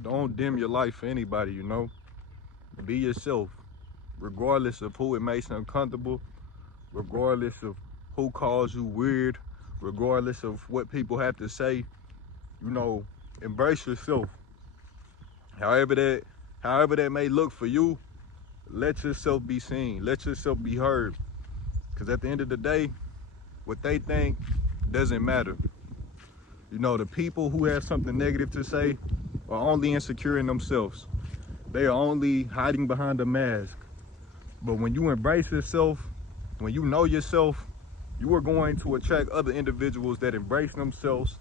Don't dim your life for anybody, you know. Be yourself, regardless of who it makes uncomfortable, regardless of who calls you weird, regardless of what people have to say. You know, embrace yourself. However that however that may look for you, let yourself be seen. Let yourself be heard. Cause at the end of the day, what they think doesn't matter. You know, the people who have something negative to say are only insecure in themselves. They are only hiding behind a mask. But when you embrace yourself, when you know yourself, you are going to attract other individuals that embrace themselves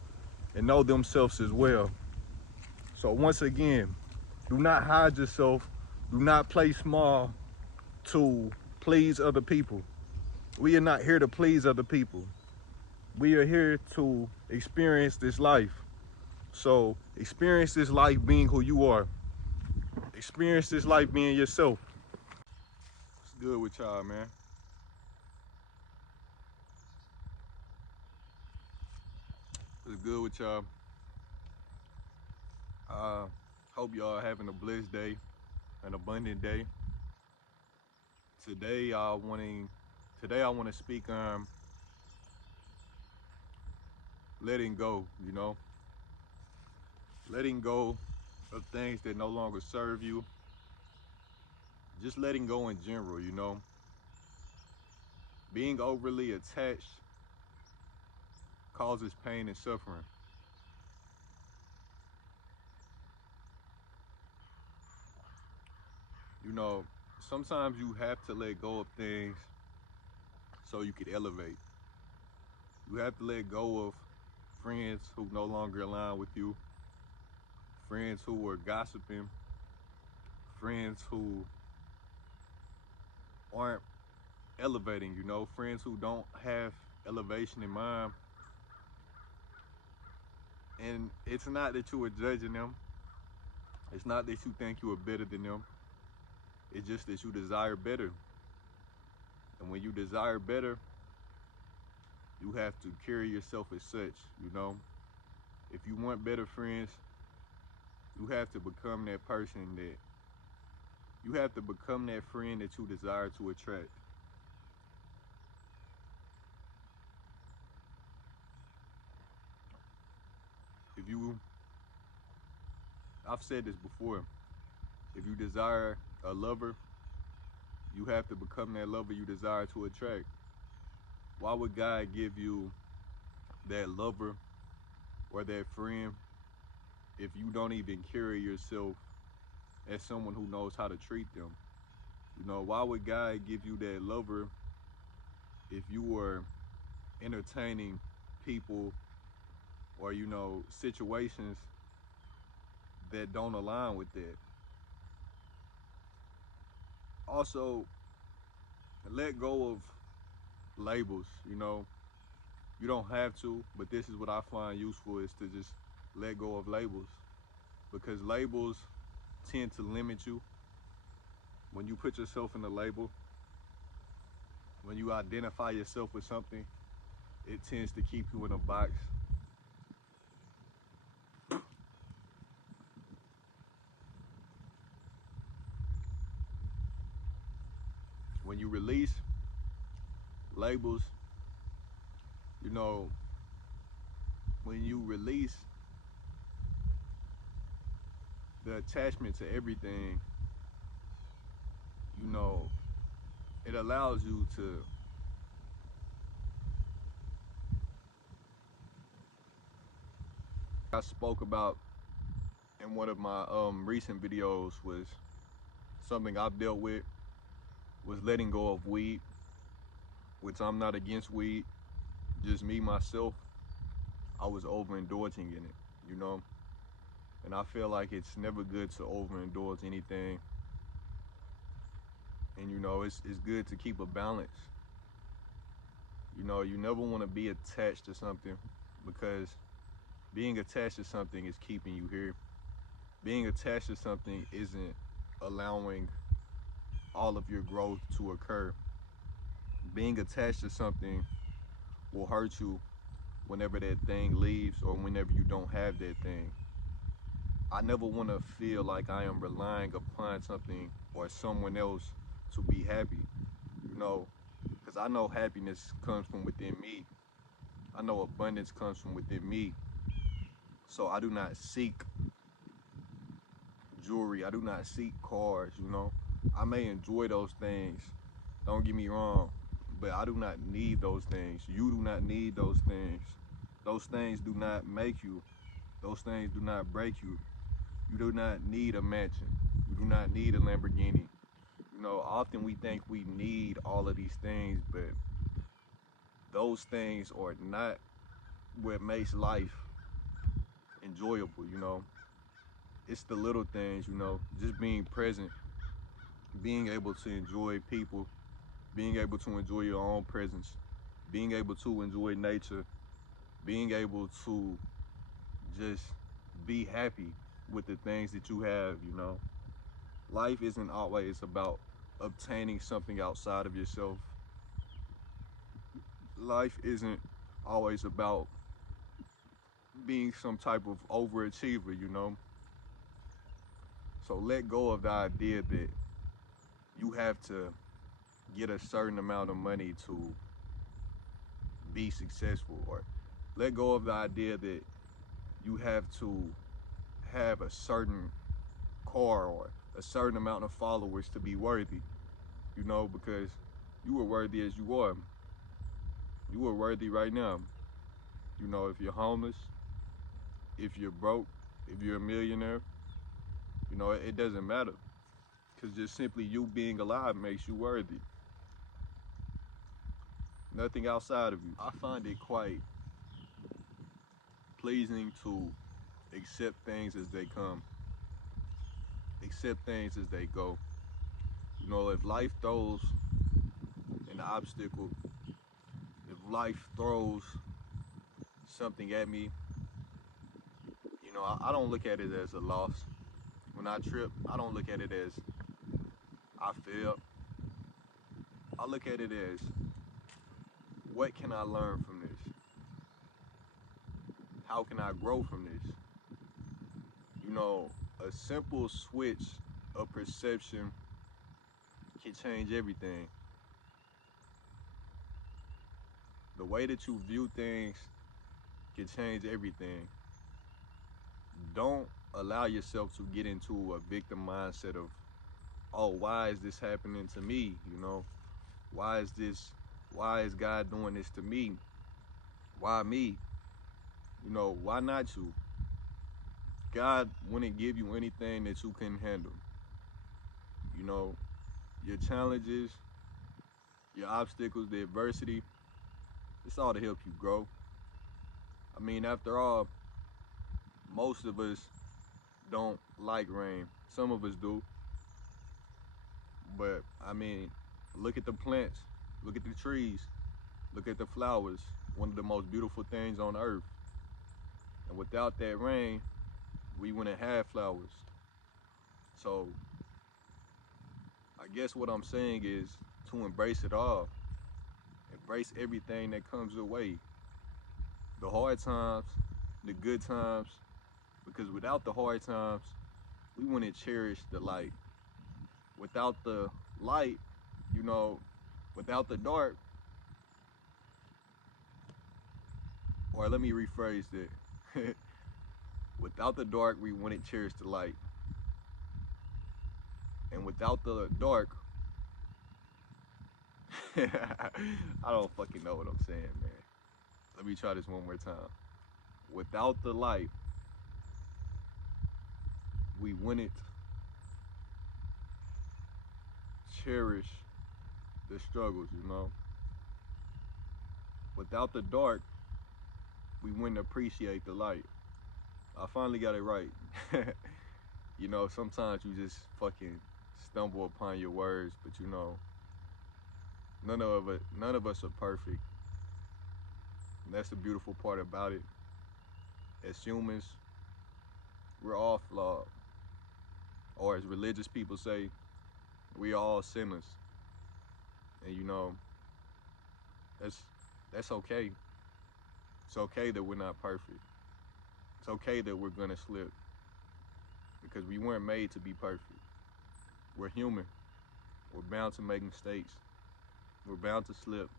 and know themselves as well. So once again, do not hide yourself. Do not play small to please other people. We are not here to please other people. We are here to experience this life. So experience this life being who you are. Experience this life being yourself. What's good with y'all, man? What's good with y'all? Uh, Hope y'all having a blessed day, an abundant day. Today, I want to speak on letting go. You know, letting go of things that no longer serve you. Just letting go in general. You know, being overly attached causes pain and suffering. You know, sometimes you have to let go of things so you can elevate. You have to let go of friends who no longer align with you, friends who are gossiping, friends who aren't elevating, you know, friends who don't have elevation in mind. And it's not that you are judging them, it's not that you think you are better than them, it's just that you desire better. And when you desire better, you have to carry yourself as such, you know. If you want better friends, you have to become that person that you have to become that friend that you desire to attract. If you I've said this before, if you desire a lover, you have to become that lover you desire to attract. Why would God give you that lover or that friend if you don't even carry yourself as someone who knows how to treat them? You know, why would God give you that lover if you were entertaining people or, you know, situations that don't align with that? Also, let go of labels, you know. You don't have to, but this is what I find useful is to just let go of labels because labels tend to limit you. When you put yourself in a label, when you identify yourself with something, it tends to keep you in a box. When you release labels, you know, when you release the attachment to everything, you know, it allows you to I spoke about in one of my recent videos was something I've dealt with was letting go of weed, which I'm not against weed, just me myself, I was overindulging in it, you know. And I feel like it's never good to overindulge anything. And you know, it's good to keep a balance. You know, you never want to be attached to something because being attached to something is keeping you here. Being attached to something isn't allowing all of your growth to occur. Being attached to something will hurt you whenever that thing leaves or whenever you don't have that thing. I never want to feel like I am relying upon something or someone else to be happy, you know, because I know happiness comes from within me. I know abundance comes from within me. So I do not seek jewelry. I do not seek cars, you know. I may enjoy those things. Don't get me wrong, but I do not need those things. You do not need those things. Those things do not make you. Those things do not break you. You do not need a mansion. You do not need a Lamborghini. You know, often we think we need all of these things, but those things are not what makes life enjoyable, you know. It's the little things, you know, just being present, being able to enjoy people, being able to enjoy your own presence, being able to enjoy nature, being able to just be happy with the things that you have, you know. Life isn't always about obtaining something outside of yourself. Life isn't always about being some type of overachiever, you know. So let go of the idea that you have to get a certain amount of money to be successful, or let go of the idea that you have to have a certain car or a certain amount of followers to be worthy, you know, because you are worthy as you are. You are worthy right now. You know, if you're homeless, if you're broke, if you're a millionaire, you know, it doesn't matter. Because just simply you being alive makes you worthy. Nothing outside of you. I find it quite pleasing to accept things as they come, accept things as they go. You know, if life throws an obstacle, if life throws something at me, you know, I don't look at it as a loss. When I trip, I don't look at it as I failed. I look at it as, what can I learn from this? How can I grow from this? You know, a simple switch of perception can change everything. The way that you view things can change everything. Don't allow yourself to get into a victim mindset of, oh, why is this happening to me? You know, why is God doing this to me? Why me? You know, why not you? God wouldn't give you anything that you couldn't handle. You know, your challenges, your obstacles, the adversity, it's all to help you grow. I mean, after all, most of us don't like rain. Some of us do. But I mean, look at the plants, look at the trees, look at the flowers. One of the most beautiful things on earth. And without that rain, we wouldn't have flowers. So I guess what I'm saying is to embrace it all. Embrace everything that comes your way. The hard times, the good times, because without the hard times, we wouldn't cherish the light. Without the light, you know, without the dark, or let me rephrase that. Without the dark, we wouldn't cherish the light. And without the dark, I don't fucking know what I'm saying, man. Let me try this one more time. Without the light, we wouldn't cherish the struggles, you know. Without the dark, we wouldn't appreciate the light. I finally got it right. You know, sometimes you just fucking stumble upon your words, but you know, none of us are perfect. And that's the beautiful part about it. As humans, we're all flawed. Or as religious people say, we all sinners. And you know, that's that's okay. It's okay that we're not perfect. It's okay that we're gonna slip. because we weren't made to be perfect. We're human. We're bound to make mistakes. We're bound to slip.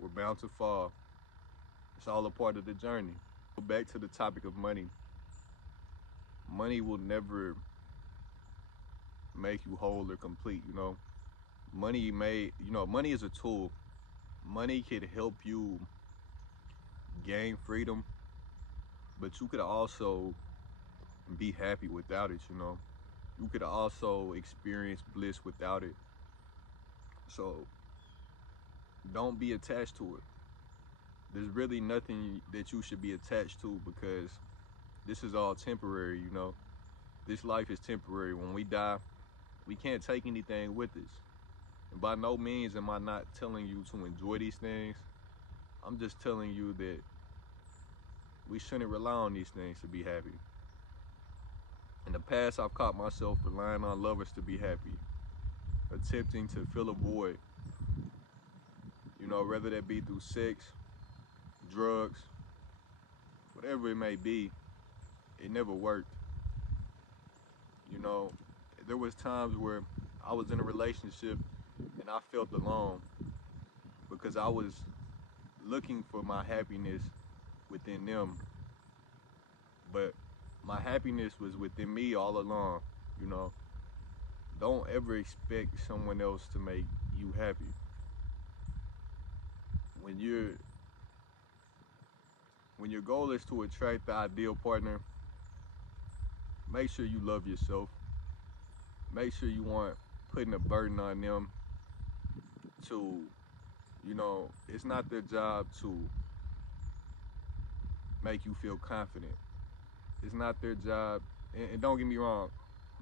We're bound to fall. It's all a part of the journey. Back to the topic of money. Money will never make you whole or complete, you know. Money is a tool. Money could help you gain freedom, but you could also be happy without it, you know. You could also experience bliss without it. So don't be attached to it. There's really nothing that you should be attached to, because this is all temporary, you know. This life is temporary. When we die, we can't take anything with us. And by no means am I not telling you to enjoy these things. I'm just telling you that we shouldn't rely on these things to be happy. In the past, I've caught myself relying on lovers to be happy, attempting to fill a void, you know, whether that be through sex, drugs, whatever it may be. It never worked. You know, there was times where I was in a relationship and I felt alone because I was looking for my happiness within them, but my happiness was within me all along, you know. Don't ever expect someone else to make you happy. When your goal is to attract the ideal partner, make sure you love yourself. Make sure you aren't putting a burden on them to, you know, it's not their job to make you feel confident. It's not their job, and don't get me wrong,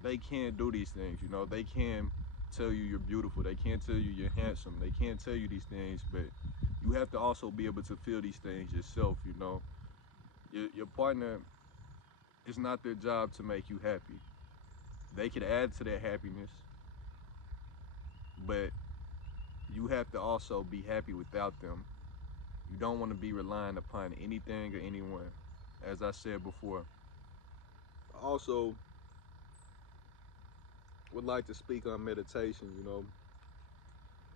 they can't do these things, you know. They can tell you you're beautiful. They can't tell you you're handsome. They can't tell you these things, but you have to also be able to feel these things yourself, you know. Your partner, it's not their job to make you happy. They can add to that happiness, but you have to also be happy without them. You don't want to be relying upon anything or anyone, as I said before. Also, would like to speak on meditation, you know,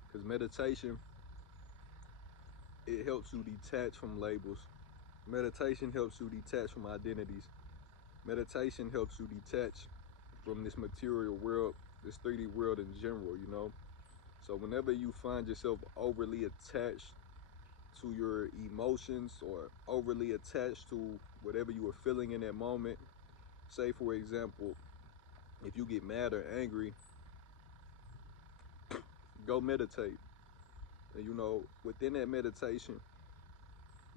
because meditation, it helps you detach from labels. Meditation helps you detach from identities. Meditation helps you detach from this material world, this 3D world in general, you know. So whenever you find yourself overly attached to your emotions or overly attached to whatever you are feeling in that moment, say for example, if you get mad or angry, go meditate. And you know, within that meditation,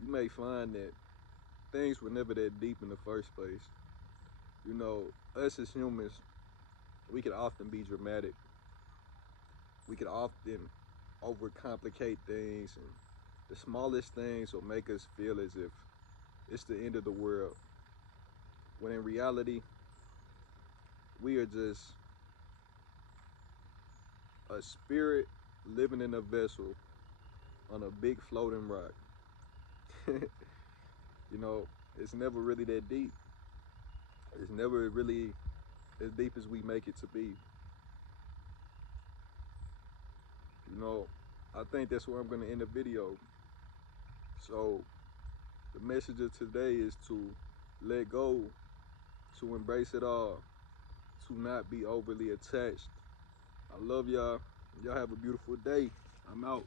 you may find that things were never that deep in the first place. You know, us as humans, we can often be dramatic. We can often overcomplicate things, and the smallest things will make us feel as if it's the end of the world. When in reality, we are just a spirit living in a vessel on a big floating rock. You know, it's never really that deep. It's never really as deep as we make it to be. You know, I think that's where I'm going to end the video. So the message of today is to let go, to embrace it all, to not be overly attached. I love y'all. Y'all have a beautiful day. I'm out.